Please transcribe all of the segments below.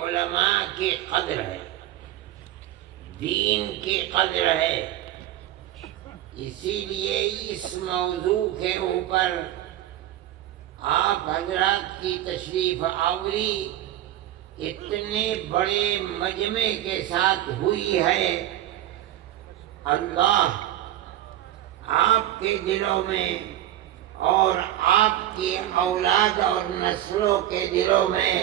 علماء کی قدر ہے، دین کی قدر ہے۔ اسی لیے اس موضوع کے اوپر آپ حضرات کی تشریف آوری اتنے بڑے مجمع کے ساتھ ہوئی ہے۔ اللہ آپ کے دلوں میں اور آپ کی اولاد اور نسلوں کے دلوں میں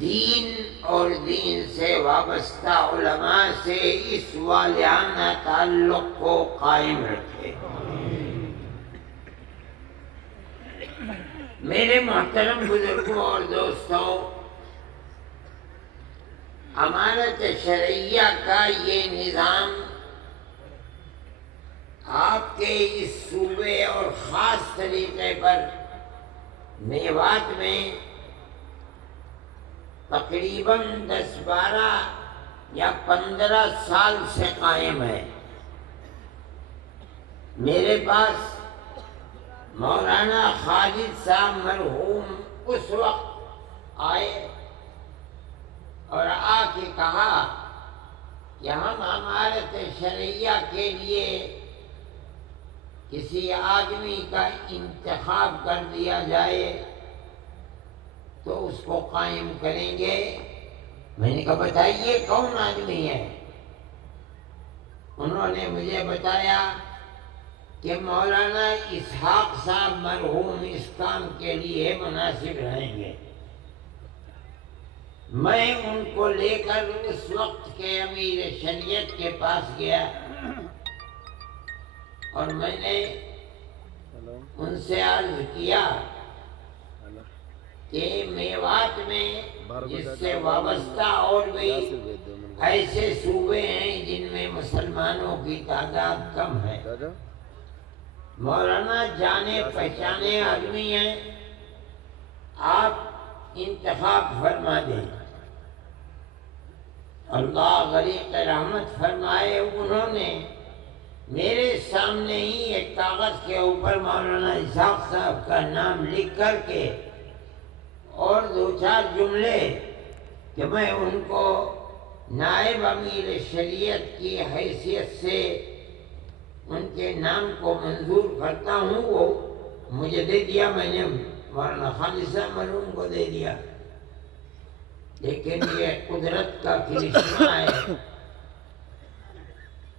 دین اور دین سے وابستہ علماء سے اس والہانہ تعلق کو قائم رکھے۔ میرے محترم بزرگوں اور دوستوں، امانت شرعیہ کا یہ نظام آپ کے اس صوبے اور خاص طریقے پر میوات میں تقریباً 10-12 یا 15 سال سے قائم ہے۔ میرے پاس مولانا خالد صاحب مرحوم اس وقت آئے اور آ کے کہا کہ ہم امانت شرعیہ کے لیے کسی آدمی کا انتخاب کر دیا جائے تو اس کو قائم کریں گے۔ میں نے کہا بتائیے کون آدمی ہے؟ انہوں نے مجھے بتایا کہ مولانا اسحاق صاحب مرحوم اس کام کے لیے مناسب رہیں گے۔ میں ان کو لے کر اس وقت کے امیر شریعت کے پاس گیا اور میں نے ان سے عرض کیا کہ میوات میں جس سے وابستہ اور بھی ایسے صوبے ہیں جن میں مسلمانوں کی تعداد کم ہے، مولانا جانے پہچانے آدمی ہیں، آپ انتخاب فرما دیں۔ اللہ غریق رحمت فرمائے، انہوں نے میرے سامنے ہی ایک کاغذ کے اوپر مولانا اسحاق صاحب کا نام لکھ کر کے اور 2-4 جملے کہ میں ان کو نائب امیر شریعت کی حیثیت سے ان کے نام کو منظور کرتا ہوں، وہ مجھے دے دیا۔ میں نے مولانا خالد صاحب مرحوم کو دے دیا۔ لیکن یہ قدرت کا کرشمہ ہے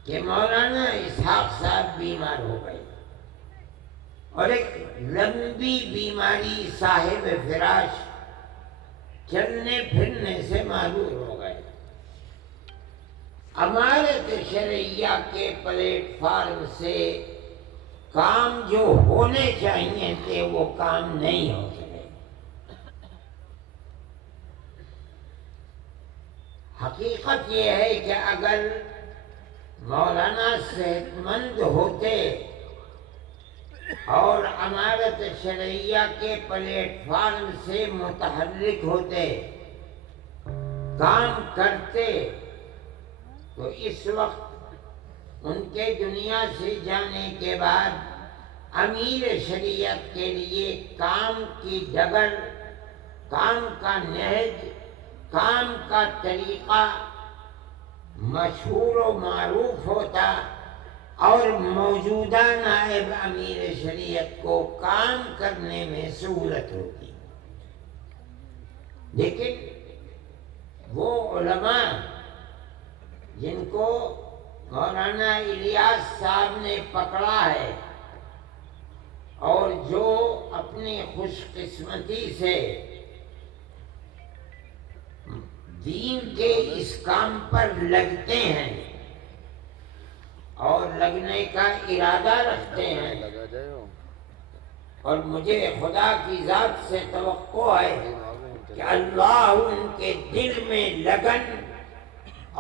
کہ مولانا اسحاق صاحب بیمار ہو گئے اور ایک لمبی بیماری صاحب فراش، چلنے پھرنے سے معذور ہو گئے۔ امانت شرعیہ کے پلیٹ فارم سے کام جو ہونے چاہیے تھے وہ کام نہیں ہو سکے۔ حقیقت یہ ہے کہ اگر مولانا صحت مند ہوتے اور امانت شرعیہ کے پلیٹ فارم سے متحرک ہوتے، کام کرتے، تو اس وقت ان کے دنیا سے جانے کے بعد امیر شریعت کے لیے کام کی ڈگر، کام کا نہج، کام کا طریقہ مشہور و معروف ہوتا اور موجودہ نائب امیر شریعت کو کام کرنے میں سہولت ہوتی۔ لیکن وہ علماء جن کو مولانا الیاس صاحب نے پکڑا ہے اور جو اپنی خوش قسمتی سے دین کے اس کام پر لگتے ہیں اور لگنے کا ارادہ رکھتے ہیں، اور مجھے خدا کی ذات سے توقع ہے کہ اللہ ان کے دل میں لگن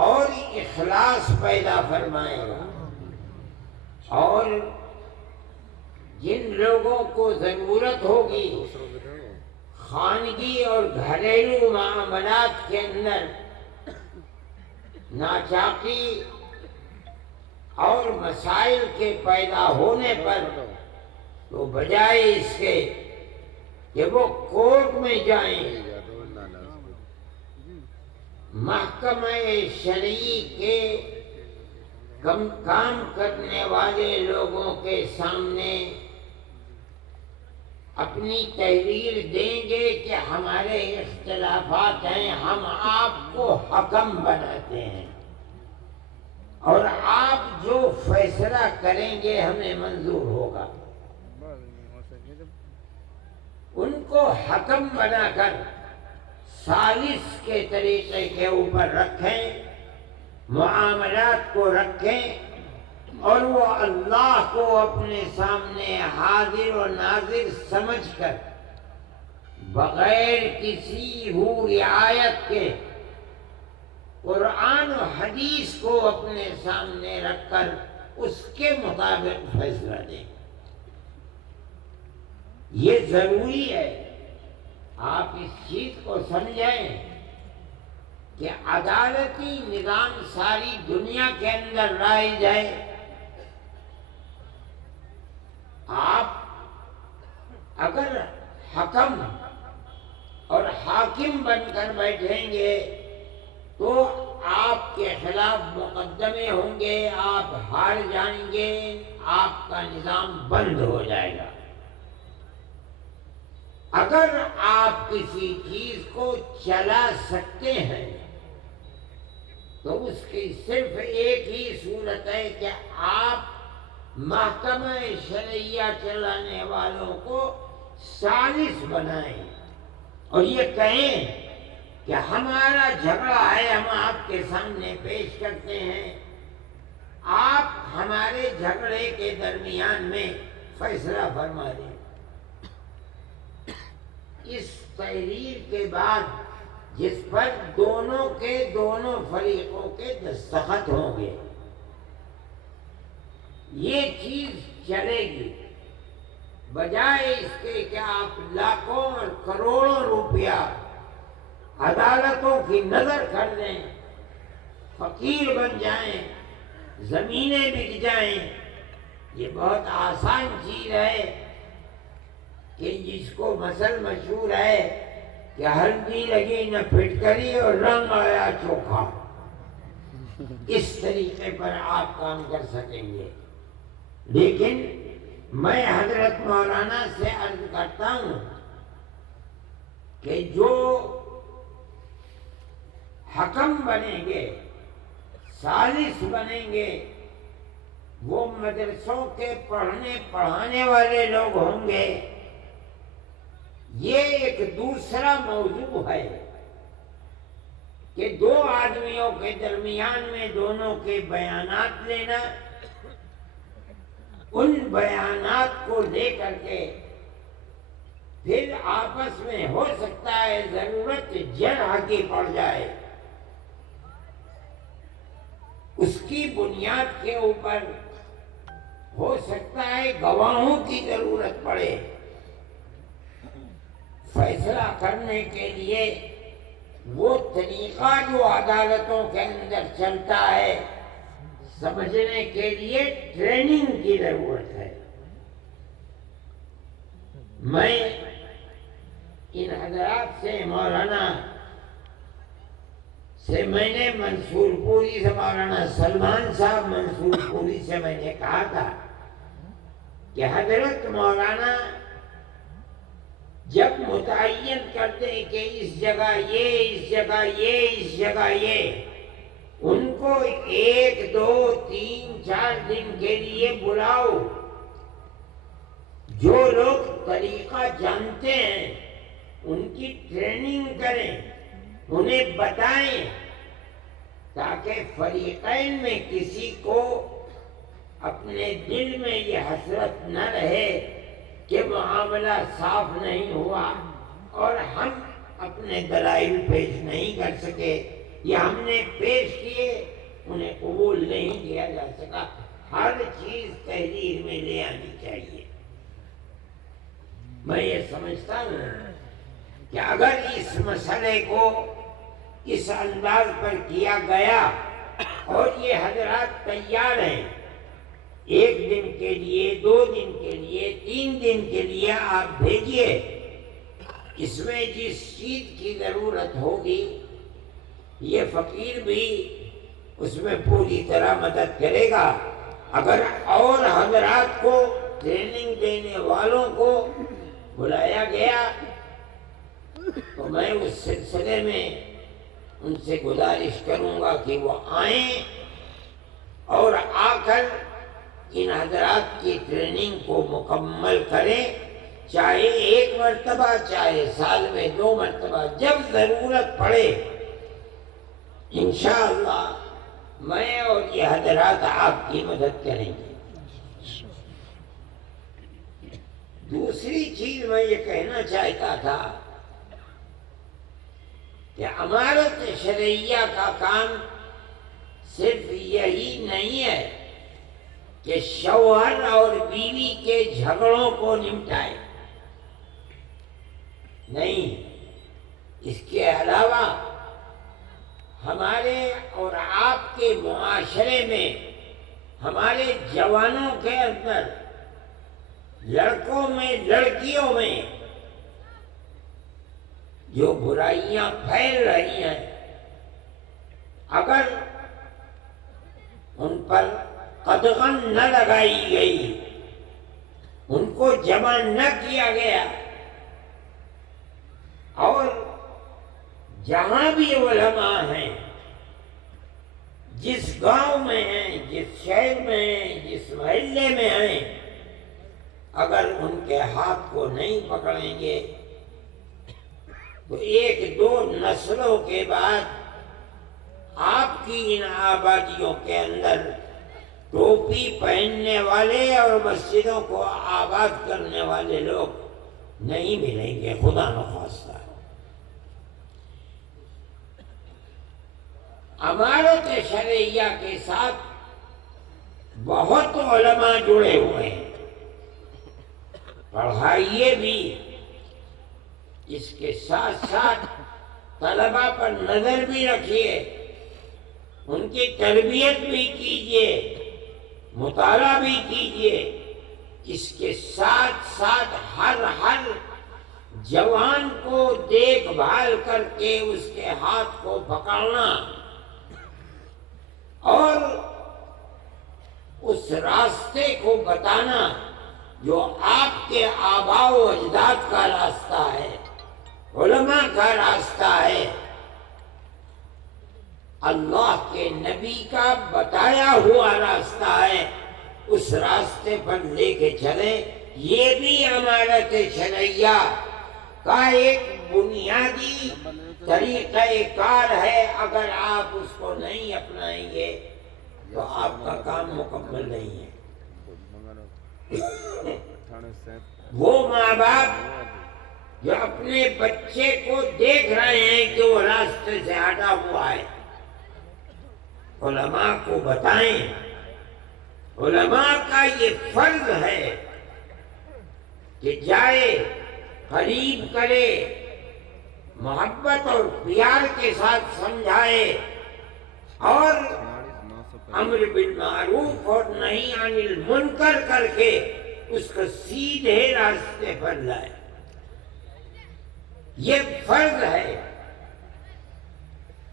اور اخلاص پیدا فرمائے گا، اور جن لوگوں کو ضرورت ہوگی خانگی اور گھریلو معاملات کے اندر ناچاقی اور مسائل کے پیدا ہونے پر، تو بجائے اس کے کہ وہ کورٹ میں جائیں محکمہ شرعی کے کام کرنے والے لوگوں کے سامنے اپنی تحریر دیں گے کہ ہمارے اختلافات ہیں، ہم آپ کو حکم بناتے ہیں اور آپ جو فیصلہ کریں گے ہمیں منظور ہوگا۔ ان کو حکم بنا کر ثالث کے طریقے کے اوپر رکھیں، معاملات کو رکھیں، اور وہ اللہ کو اپنے سامنے حاضر و ناظر سمجھ کر بغیر کسی رعایت کے قرآن و حدیث کو اپنے سامنے رکھ کر اس کے مطابق فیصلہ دیں۔ یہ ضروری ہے آپ اس چیز کو سمجھیں کہ عدالتی نظام ساری دنیا کے اندر لائے جائے، آپ اگر حکم اور حاکم بن کر بیٹھیں گے تو آپ کے خلاف مقدمے ہوں گے، آپ ہار جائیں گے، آپ کا نظام بند ہو جائے گا۔ اگر آپ کسی چیز کو چلا سکتے ہیں تو اس کی صرف ایک ہی صورت ہے کہ آپ محکمہ شرعیہ چلانے والوں کو ثالث بنائیں اور یہ کہیں کہ ہمارا جھگڑا ہے، ہم آپ کے سامنے پیش کرتے ہیں، آپ ہمارے جھگڑے کے درمیان میں فیصلہ فرما دیں۔ اس تحریر کے بعد جس پر دونوں فریقوں کے دستخط ہوں گے، یہ چیز چلے گی، بجائے اس کے کہ آپ لاکھوں اور کروڑوں روپیہ عدالتوں کی نظر کر دیں، فقیر بن جائیں، زمینیں بک جائیں۔ یہ بہت آسان چیز ہے کہ جس کو مثل مشہور ہے کہ ہلدی لگی نہ پھٹکری اور رنگ آیا چوکھا، اس طریقے پر آپ کام کر سکیں گے۔ لیکن میں حضرت مولانا سے عرض کرتا ہوں کہ جو حکم بنیں گے، ثالث بنیں گے، وہ مدرسوں کے پڑھانے والے لوگ ہوں گے۔ یہ ایک دوسرا موضوع ہے کہ دو آدمیوں کے درمیان میں دونوں کے بیانات لینا، ان بیانات کو لے کر کے پھر آپس میں ہو سکتا ہے ضرورت جرح کی پڑ جائے، اس کی بنیاد کے اوپر ہو سکتا ہے گواہوں کی ضرورت پڑے۔ فیصلہ کرنے کے لیے وہ طریقہ جو عدالتوں کے اندر چلتا ہے، سمجھنے کے لیے ٹریننگ کی ضرورت ہے۔ میں ان حضرات سے مولانا سے میں نے منصور پوری سے مولانا سلمان صاحب منصور پوری سے میں نے کہا تھا کہ حضرت مولانا جب متعین کرتے ہیں کہ اس جگہ یہ، اس جگہ یہ، اس جگہ یہ، ان کو 1 2 3 4 دن کے لیے بلاؤ، جو لوگ طریقہ جانتے ہیں ان کی ٹریننگ کریں، انہیں بتائیں، تاکہ فریقین میں کسی کو اپنے دل میں یہ حسرت نہ رہے کہ معاملہ صاف نہیں ہوا اور ہم اپنے دلائل پیش نہیں کر سکے، یا ہم نے پیش کیے انہیں قبول نہیں کیا جا سکا۔ ہر چیز تحریر میں لے آنی چاہیے۔ میں یہ سمجھتا ہوں کہ اگر اس مسئلے کو اس انداز پر کیا گیا اور یہ حضرات تیار ہیں، 1 دن کے لیے، 2 دن کے لیے، 3 دن کے لیے آپ بھیجیے، اس میں جس چیز کی ضرورت ہوگی یہ فقیر بھی اس میں پوری طرح مدد کرے گا۔ اگر اور حضرات کو، ٹریننگ دینے والوں کو بلایا گیا تو میں اس سلسلے میں ان سے گزارش کروں گا کہ وہ آئیں اور آ کر ان حضرات کی ٹریننگ کو مکمل کریں، چاہے ایک مرتبہ، چاہے سال میں 2 مرتبہ، جب ضرورت پڑے انشاءاللہ میں اور یہ حضرات آپ کی مدد کریں گے۔ دوسری چیز میں یہ کہنا چاہتا تھا کہ امارت شرعیہ کا کام صرف یہی نہیں ہے کہ شوہر اور بیوی کے جھگڑوں کو نمٹائے، نہیں، اس کے علاوہ ہمارے اور آپ کے معاشرے میں، ہمارے جوانوں کے اندر، لڑکوں میں، لڑکیوں میں جو برائیاں پھیل رہی ہیں، اگر ان پر قدغن نہ لگائی گئی، ان کو جمع نہ کیا گیا، اور جہاں بھی علماء ہیں، جس گاؤں میں ہیں، جس شہر میں ہیں، جس محلے میں ہیں، اگر ان کے ہاتھ کو نہیں پکڑیں گے تو 1-2 نسلوں کے بعد آپ کی ان آبادیوں کے اندر ٹوپی پہننے والے اور مسجدوں کو آباد کرنے والے لوگ نہیں ملیں گے، خدا نخواستہ۔ امارت شرعیہ کے ساتھ بہت علماء جڑے ہوئے ہیں، پڑھائیے بھی، اس کے ساتھ ساتھ طلباء پر نظر بھی رکھیے، ان کی تربیت بھی کیجیے، مطالعہ بھی کیجیے، اس کے ساتھ ساتھ ہر جوان کو دیکھ بھال کر کے اس کے ہاتھ کو پکڑنا اور اس راستے کو بتانا جو آپ کے آباء و اجداد کا راستہ ہے، علماء کا راستہ ہے، اللہ کے نبی کا بتایا ہوا راستہ ہے، اس راستے پر لے کے چلیں۔ یہ بھی امارت شرعیہ کا ایک بنیادی طریقہ کار ہے، اگر آپ اس کو نہیں اپنائیں گے تو آپ کا کام مکمل نہیں ہے۔ وہ ماں باپ جو اپنے بچے کو دیکھ رہے ہیں کہ وہ راستے سے ہٹا ہوا ہے، علماء کو بتائیں۔ علماء کا یہ فرض ہے کہ جائے، قریب کرے، محبت اور پیار کے ساتھ سمجھائے اور امر بالمعروف اور نہی عن المنکر کر کے اس کو سیدھے راستے پر لائے۔ یہ فرض ہے۔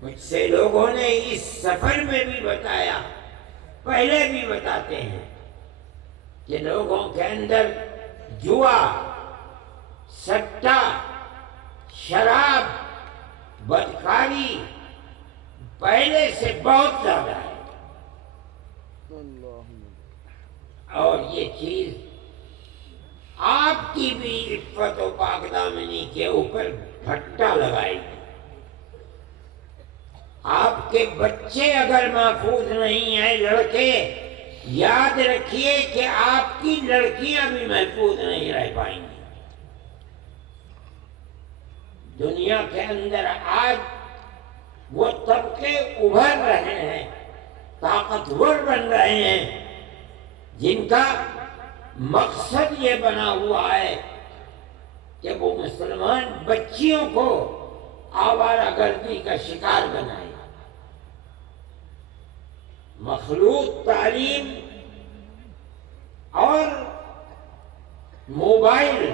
مجھ سے لوگوں نے اس سفر میں بھی بتایا، پہلے بھی بتاتے ہیں کہ لوگوں کے اندر جوا، سٹا، شراب، بدکاری پہلے سے بہت زیادہ ہے، اور یہ چیز آپ کی بھی عفت و پاک دامنی کے اوپر پھٹا لگائے گی۔ آپ کے بچے اگر محفوظ نہیں ہیں، لڑکے، یاد رکھیے کہ آپ کی لڑکیاں بھی محفوظ نہیں رہ پائیں گی۔ دنیا کے اندر آج وہ طبقے ابھر رہے ہیں، طاقتور بن رہے ہیں، جن کا مقصد یہ بنا ہوا ہے کہ وہ مسلمان بچیوں کو آوارہ گردی کا شکار بنائے۔ مخلوط تعلیم اور موبائل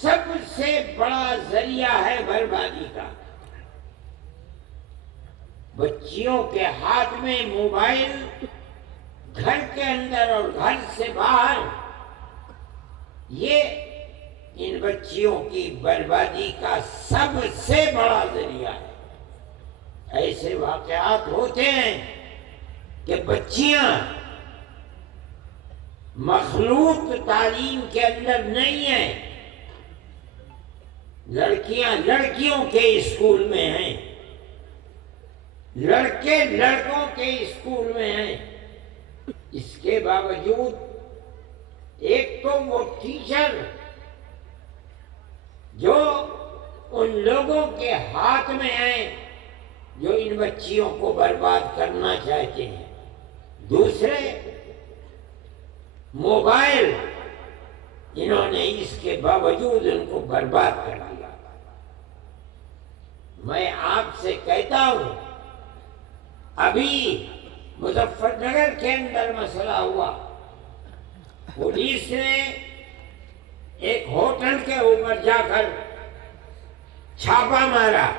سب سے بڑا ذریعہ ہے بربادی کا۔ بچیوں کے ہاتھ میں موبائل، گھر کے اندر اور گھر سے باہر، یہ ان بچیوں کی بربادی کا سب سے بڑا ذریعہ ہے۔ ایسے واقعات ہوتے ہیں کہ بچیاں مخلوط تعلیم کے اندر نہیں ہیں، لڑکیاں لڑکیوں کے اسکول میں ہیں، لڑکے لڑکوں کے اسکول میں ہیں۔ اس کے باوجود ایک تو وہ ٹیچر جو ان لوگوں کے ہاتھ میں ہیں جو ان بچیوں کو برباد کرنا چاہتے ہیں، دوسرے موبائل، انہوں نے اس کے باوجود ان کو برباد کر دیا۔ میں آپ سے کہتا ہوں، ابھی مظفر نگر کے اندر مسئلہ ہوا، پولیس نے ایک ہوٹل کے اوپر جا کر چھاپا مارا،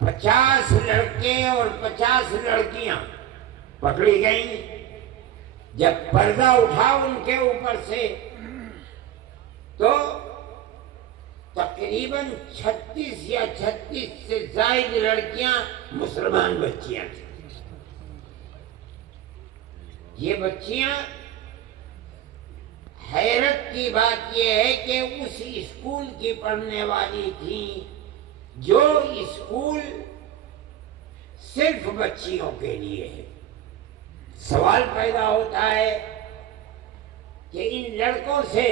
50 لڑکے اور 50 لڑکیاں پکڑی گئیں۔ جب پردہ اٹھا ان کے اوپر سے تو تقریباً 36 یا 36 سے زائد لڑکیاں مسلمان بچیاں تھیں۔ یہ بچیاں، حیرت کی بات یہ ہے کہ اس اسکول کی پڑھنے والی تھیں جو اسکول صرف بچیوں کے لیے ہے۔ سوال پیدا ہوتا ہے کہ ان لڑکوں سے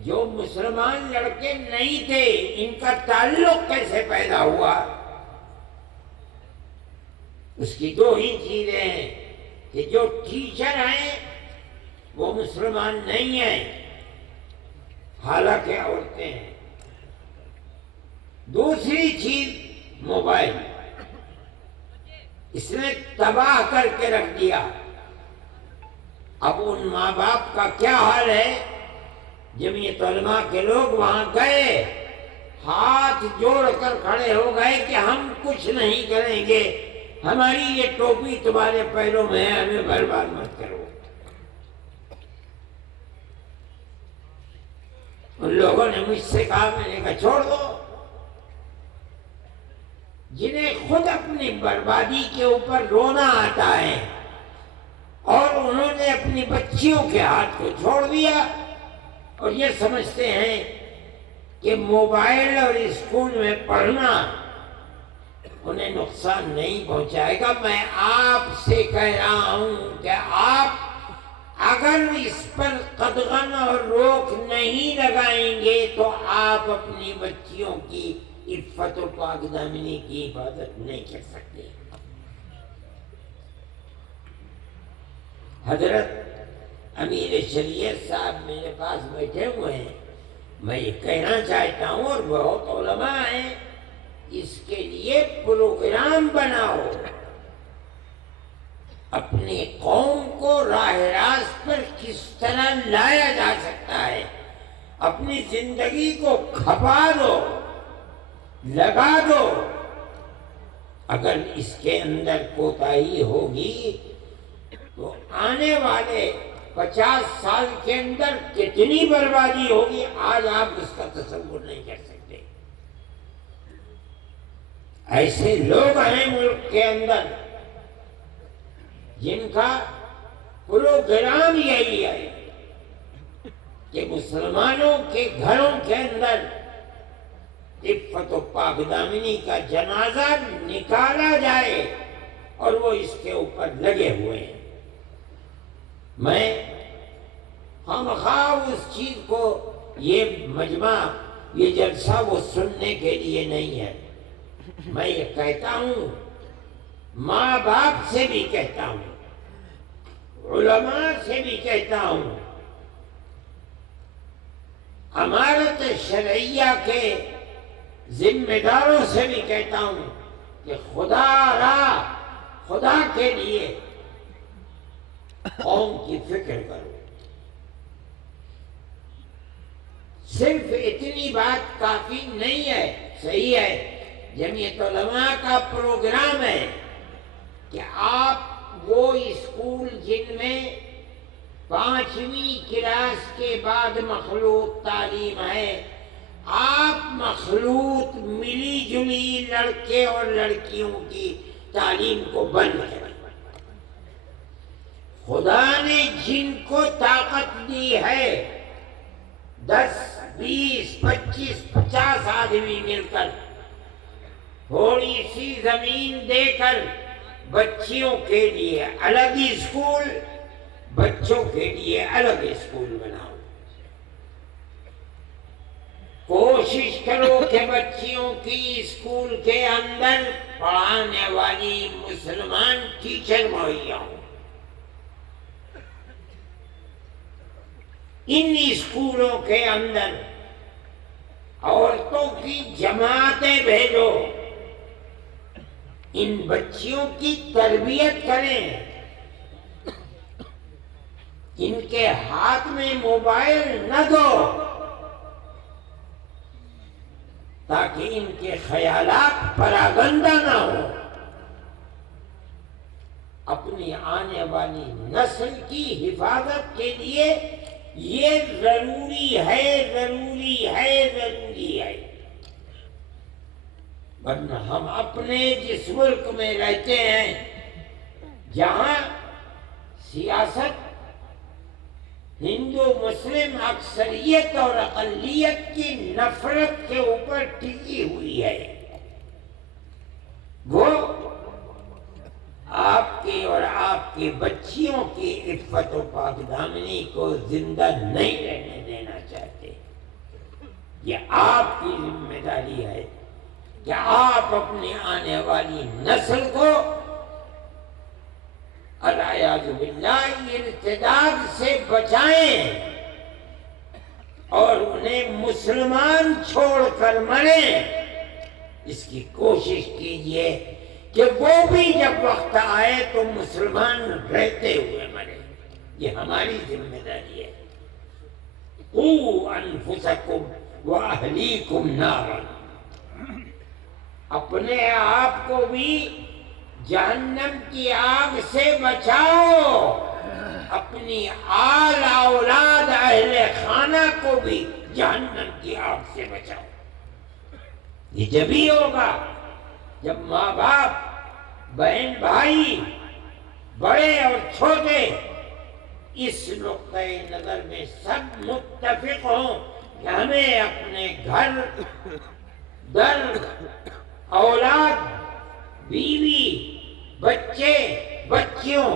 جو مسلمان لڑکے نہیں تھے، ان کا تعلق کیسے پیدا ہوا؟ اس کی دو ہی چیزیں ہیں کہ جو ٹیچر ہیں وہ مسلمان نہیں ہیں، حالانکہ عورتیں ہیں۔ دوسری چیز موبائل، اس نے تباہ کر کے رکھ دیا۔ اب ان ماں باپ کا کیا حال ہے؟ جمعیت علماء کے لوگ وہاں گئے، ہاتھ جوڑ کر کھڑے ہو گئے کہ ہم کچھ نہیں کریں گے، ہماری یہ ٹوپی تمہارے پیروں میں ہے، ہمیں برباد مت کرو۔ ان لوگوں نے مجھ سے کہا، میں نے کہا چھوڑ دو۔ جنہیں خود اپنی بربادی کے اوپر رونا آتا ہے اور انہوں نے اپنی بچیوں کے ہاتھ کو چھوڑ دیا اور یہ سمجھتے ہیں کہ موبائل اور اسکول میں پڑھنا انہیں نقصان نہیں پہنچائے گا۔ میں آپ سے کہہ رہا ہوں کہ آپ اگر اس پر قدغن اور روک نہیں لگائیں گے تو آپ اپنی بچیوں کی عفت و پاک دامنی کی حفاظت نہیں کر سکتے۔ حضرت امیر شریعت صاحب میرے پاس بیٹھے ہوئے ہیں، میں یہ کہنا چاہتا ہوں، اور بہت علماء ہیں، اس کے لیے پروگرام بناؤ، اپنی قوم کو راہ راست پر کس طرح لایا جا سکتا ہے، اپنی زندگی کو کھپا دو، لگا دو۔ اگر اس کے اندر کوتاہی ہوگی تو آنے والے 50 سال کے اندر کتنی بربادی ہوگی، آج آپ اس کا تصور نہیں کر سکتے۔ ایسے لوگ ہیں ملک کے اندر جن کا پروگرام یہی ہے کہ مسلمانوں کے گھروں کے اندر عفت و پاک دامنی کا جنازہ نکالا جائے، اور وہ اس کے اوپر لگے ہوئے ہیں۔ میں خواہ اس چیز کو، یہ مجمع، یہ جلسہ وہ سننے کے لیے نہیں ہے، میں یہ کہتا ہوں، ماں باپ سے بھی کہتا ہوں، علماء سے بھی کہتا ہوں، امارت شرعیہ کے ذمہ داروں سے بھی کہتا ہوں کہ خدا کے لیے قوم کی فکر کرو۔ صرف اتنی بات کافی نہیں ہے، صحیح ہے، جمعیت علماء کا پروگرام ہے، کہ آپ وہ اسکول جن میں 5ویں کلاس کے بعد مخلوط تعلیم ہے، آپ مخلوط ملی جلی لڑکے اور لڑکیوں کی تعلیم کو بند کریں۔ خدا نے جن کو طاقت دی ہے 10 20 25 50 آدمی مل کر تھوڑی سی زمین دے کر بچیوں کے لیے الگ اسکول، بچوں کے لیے الگ اسکول بناؤ۔ کوشش کرو کہ بچیوں کی اسکول کے اندر پڑھانے والی مسلمان ٹیچر مہیا ہوں۔ ان اسکولوں کے اندر عورتوں کی جماعتیں بھیجو، ان بچیوں کی تربیت کریں، ان کے ہاتھ میں موبائل نہ دو تاکہ ان کے خیالات پراگندہ نہ ہو۔ اپنی آنے والی نسل کی حفاظت کے لیے یہ ضروری ہے، ضروری ہے، ضروری ہے۔ ورنہ ہم اپنے جس ملک میں رہتے ہیں جہاں سیاست ہندو مسلم اکثریت اور اقلیت کی نفرت کے اوپر ٹکی ہوئی ہے، وہ آپ کی اور آپ کی بچیوں کی عفت و پاک دامنی کو زندہ نہیں رہنے دینا چاہتے۔ یہ آپ کی ذمہ داری ہے کہ آپ اپنی آنے والی نسل کو العیاذ باللہ ارتداد سے بچائیں اور انہیں مسلمان چھوڑ کر مریں۔ اس کی کوشش کیجئے کہ وہ بھی جب وقت آئے تو مسلمان رہتے ہوئے مرے۔ یہ ہماری ذمہ داری ہے۔ قُوا أَنفُسَكُمْ وَأَهْلِيكُمْ نَارًا، اپنے آپ کو بھی جہنم کی آگ سے بچاؤ، اپنی آل اولاد اہل خانہ کو بھی جہنم کی آگ سے بچاؤ۔ یہ جبھی ہوگا جب ماں باپ، بہن بھائی، بڑے اور چھوٹے اس نقطۂ نظر میں سب متفق ہوں کہ ہمیں اپنے گھر، در، اولاد، بیوی، بچے، بچیوں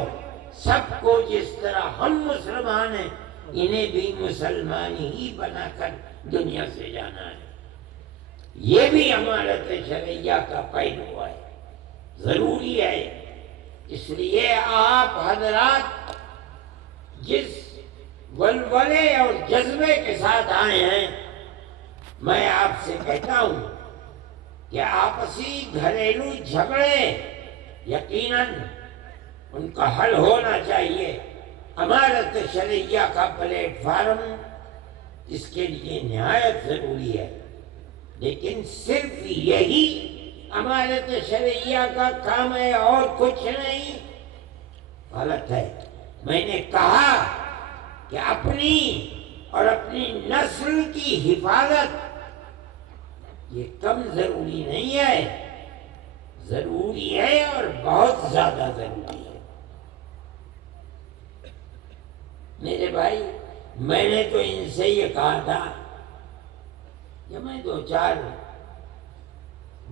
سب کو جس طرح ہم مسلمان ہیں انہیں بھی مسلمان ہی بنا کر دنیا سے جانا ہے۔ یہ بھی امانت شرعیہ کا پہلو ہے، ضروری ہے۔ اس لیے آپ حضرات جس ولولے اور جذبے کے ساتھ آئے ہیں، میں آپ سے کہتا ہوں کہ آپسی گھریلو جھگڑے یقیناً ان کا حل ہونا چاہیے۔ امانت شرعیہ کا پلیٹ فارم اس کے لیے نہایت ضروری ہے، لیکن صرف یہی امانت شرعیہ کا کام ہے اور کچھ نہیں، غلط ہے۔ میں نے کہا کہ اپنی اور اپنی نسل کی حفاظت یہ کم ضروری نہیں ہے، ضروری ہے اور بہت زیادہ ضروری ہے۔ میرے بھائی، میں نے تو ان سے یہ کہا تھا کہ میں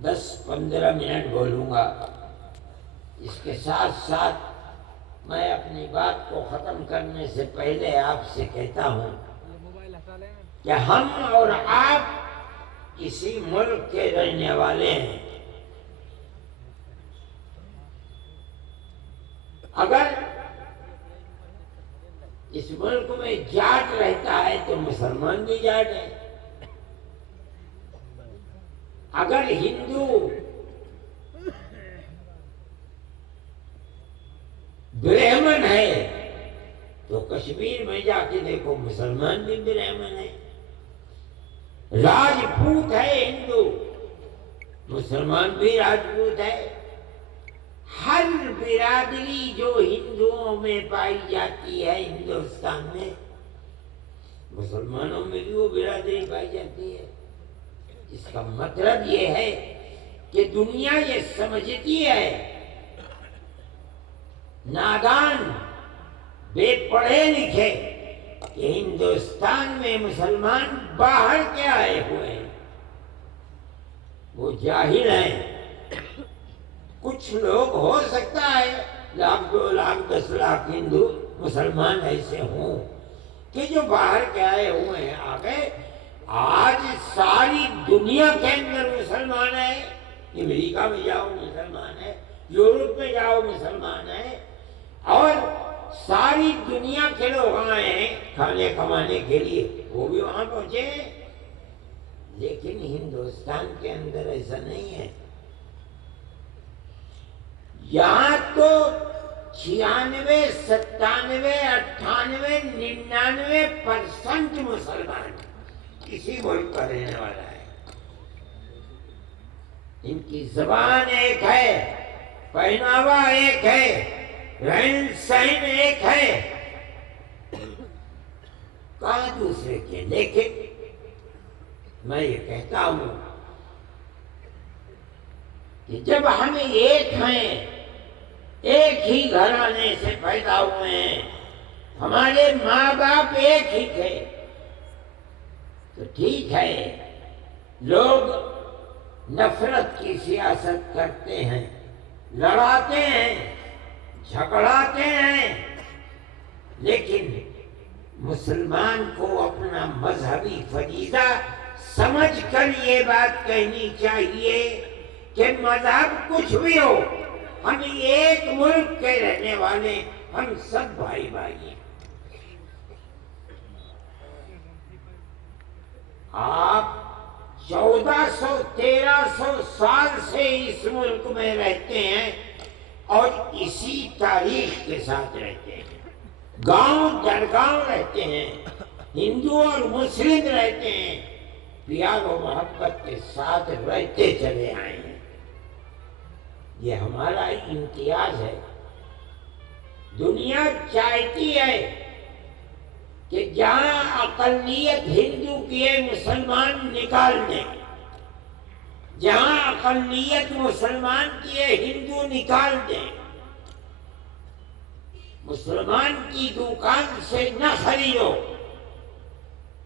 10-15 منٹ بولوں گا، اس کے ساتھ ساتھ میں اپنی بات کو ختم کرنے سے پہلے آپ سے کہتا ہوں کہ ہم اور آپ اسی ملک کے رہنے والے ہیں۔ اگر اس ملک میں جاٹ رہتا ہے تو مسلمان بھی جاٹ ہے، اگر ہندو برہمن ہے تو کشمیر میں جا کے دیکھو مسلمان بھی برہمن ہے، راجپوت ہے ہندو، مسلمان بھی راجپوت ہے۔ ہر برادری جو ہندوؤں میں پائی جاتی ہے ہندوستان میں، مسلمانوں میں بھی وہ برادری پائی جاتی ہے۔ اس کا مطلب یہ ہے کہ دنیا یہ سمجھتی ہے، نادان بے پڑھے لکھے، کہ ہندوستان میں مسلمان باہر کے آئے ہوئے ہیں، وہ جاہل ہیں۔ کچھ لوگ ہو سکتا ہے 1,00,000 2,00,000 10,00,000 ہندو مسلمان ایسے ہوں کہ جو باہر کے آئے ہوئے ہیں آگے۔ آج ساری دنیا کے اندر مسلمان ہیں، امریکہ میں جاؤ مسلمان ہے، یورپ میں جاؤ مسلمان ہے، اور ساری دنیا کے لوگ آئے ہیں کھانے کمانے کے لیے، وہ بھی وہاں پہنچے ہیں۔ لیکن ہندوستان کے اندر ایسا نہیں ہے۔ یہاں تو 96 97 98 99% مسلمان اسی ملک کا رہنے والا ہے۔ ان کی زبان ایک ہے، پہناوا ایک ہے، رہن سہن ایک ہے، کہاں دوسرے کے۔ لیکن میں یہ کہتا ہوں کہ جب ہم ایک ہیں، ایک ہی گھرانے سے پیدا ہوئے ہیں، ہمارے ماں باپ ایک ہی تھے، تو ٹھیک ہے لوگ نفرت کی سیاست کرتے ہیں، لڑاتے ہیں، جھگڑاتے ہیں، لیکن مسلمان کو اپنا مذہبی فریضہ سمجھ کر یہ بات کہنی چاہیے کہ مذہب کچھ بھی ہو، ہم ایک ملک کے رہنے والے، ہم سب بھائی بھائی ہیں۔ آپ 1400-1300 سال سے اس ملک میں رہتے ہیں اور اسی تاریخ کے ساتھ رہتے ہیں، گاؤں در گاؤں رہتے ہیں، ہندو اور مسلم رہتے ہیں، پیار و محبت کے ساتھ رہتے چلے آئے ہیں۔ یہ ہمارا امتیاز ہے۔ دنیا چاہتی ہے کہ جہاں اقلیت ہندو کی ہے مسلمان نکال دیں، جہاں اقلیت مسلمان کی ہے ہندو نکال دیں، مسلمان کی دکان سے نہ خریدو،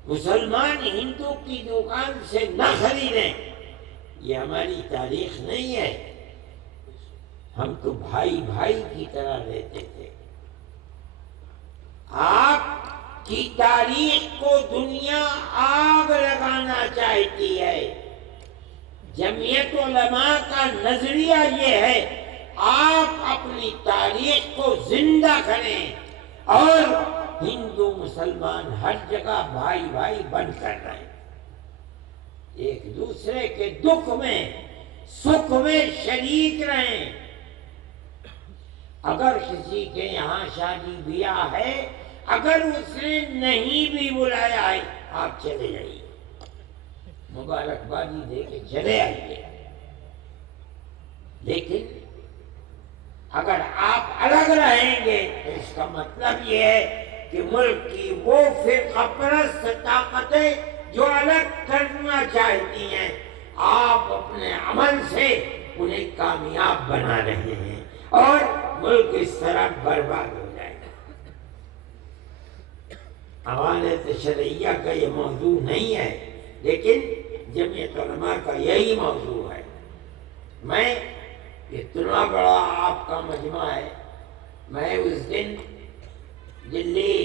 مسلمان ہندو کی دکان سے نہ خریدیں۔ یہ ہماری تاریخ نہیں ہے۔ ہم تو بھائی بھائی کی طرح رہتے تھے۔ آپ کی تاریخ کو دنیا آگ لگانا چاہتی ہے۔ جمعیت علماء کا نظریہ یہ ہے آپ اپنی تاریخ کو زندہ کریں، اور ہندو مسلمان ہر جگہ بھائی بھائی بن کر رہیں، ایک دوسرے کے دکھ میں سکھ میں شریک رہیں۔ اگر کسی کے یہاں شادی بیاہ ہے، اگر اس نے نہیں بھی بلایا ہے، آپ چلے جائیے، مبارکبادی دے کے چلے آئیے۔ لیکن اگر آپ الگ رہیں گے تو اس کا مطلب یہ ہے کہ ملک کی وہ فرقہ پرست طاقتیں جو الگ کرنا چاہتی ہیں، آپ اپنے عمل سے انہیں کامیاب بنا رہے ہیں، اور ملک اس طرح برباد ہو جائے گا۔ عوالت شرعیہ کا یہ موضوع نہیں ہے، لیکن جمعیت علماء کا یہی موضوع ہے۔ میں اتنا بڑا آپ کا مجمع ہے، میں اس دن دلی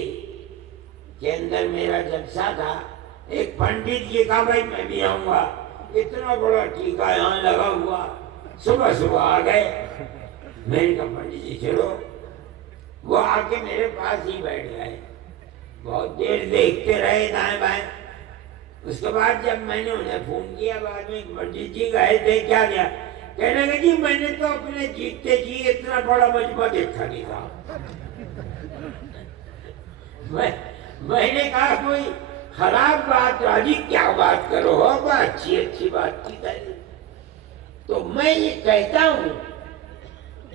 کے اندر میرا جلسہ تھا، ایک پنڈت جی کا بھائی میں بھی آؤں گا، اتنا بڑا ٹیکا یہاں لگا ہوا، صبح صبح آ گئے۔ میں نے کہا پنڈت جی چلو، وہ آ کے میرے پاس ہی بیٹھ گئے، بہت دیر دیکھتے رہے دائیں بائیں۔ اس کے بعد جب میں نے انہیں فون کیا بعد میں، پنڈت جی گئے تھے کیا کیا؟ کہنے لگے جی میں نے تو اپنے جیتے جی اتنا بڑا مجمع دیکھا نہیں تھا۔ میں نے کہا کوئی خراب بات راجی کیا بات کرو ہو، اچھی اچھی بات کی تعریف۔ تو میں یہ کہتا ہوں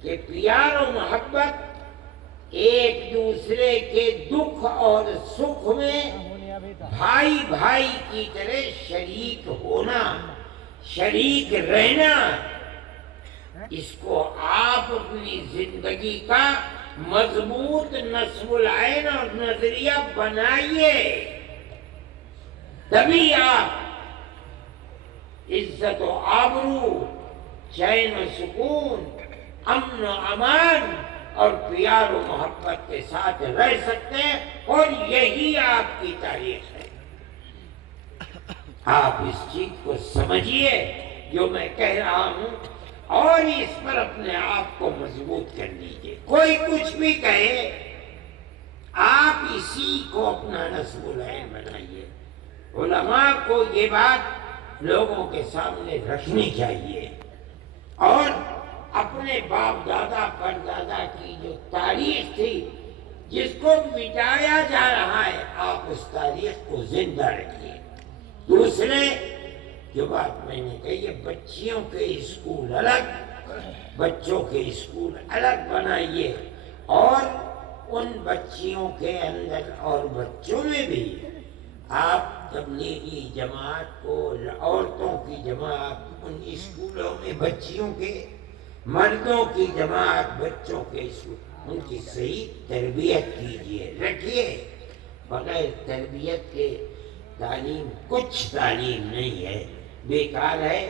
کہ پیار و محبت ایک دوسرے کے دکھ اور سکھ میں بھائی بھائی کی طرح شریک ہونا، شریک رہنا، اس کو آپ اپنی زندگی کا مضبوط نصب العین اور نظریہ بنائیے، تبھی آپ عزت و آبرو، چین و سکون، امن و امان اور پیار و محبت کے ساتھ رہ سکتے ہیں، اور یہی آپ کی تاریخ ہے۔ آپ اس چیز کو سمجھیے جو میں کہہ رہا ہوں، اور اس پر اپنے آپ کو مضبوط کر لیجیے۔ کوئی کچھ بھی کہے، آپ اسی کو اپنا نصب العین بنائیے۔ علماء کو یہ بات لوگوں کے سامنے رکھنی چاہیے، اور اپنے باپ دادا پر دادا کی جو تاریخ تھی جس کو مٹایا جا رہا ہے، آپ اس تاریخ کو زندہ رکھیے۔ دوسرے جو بات میں نے کہی ہے، بچیوں کے اسکول الگ، بچوں کے اسکول الگ بنائیے، اور ان بچیوں کے اندر اور بچوں میں بھی آپ تبلیغی جماعت کو، عورتوں کی جماعت ان اسکولوں میں، بچیوں کے، مردوں کی جماعت بچوں کے اسکول، ان کی صحیح تربیت کیجیے، رکھیے۔ بغیر تربیت کے تعلیم کچھ تعلیم نہیں ہے، بیکار ہے۔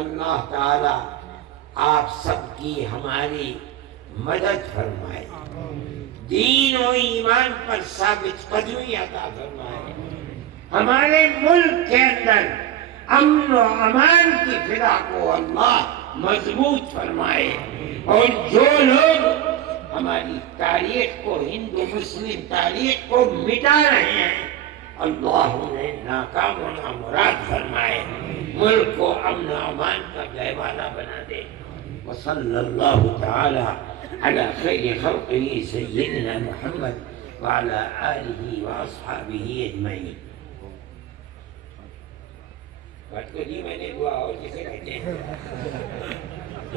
اللہ تعالی آپ سب کی ہماری مدد فرمائے، دین و ایمان پر ثابت قدمی عطا فرمائے، ہمارے ملک کے اندر امن و امان کی فضا کو اللہ مضبوط فرمائے، اور جو لوگ ہماری تاریخ کو، ہندو مسلم تاریخ کو مٹا رہے ہیں، اللہ انہیں ناکام و نامراد فرمائے، ملک کو امن و امان کا گہوارہ بنا دے۔ وصلی اللہ تعالی علی خیر خلقہ سیدنا محمد وعلی آلہ واصحابہ اجمعین۔ بات کو دی میں نے دعا اور جسے کہتے ہیں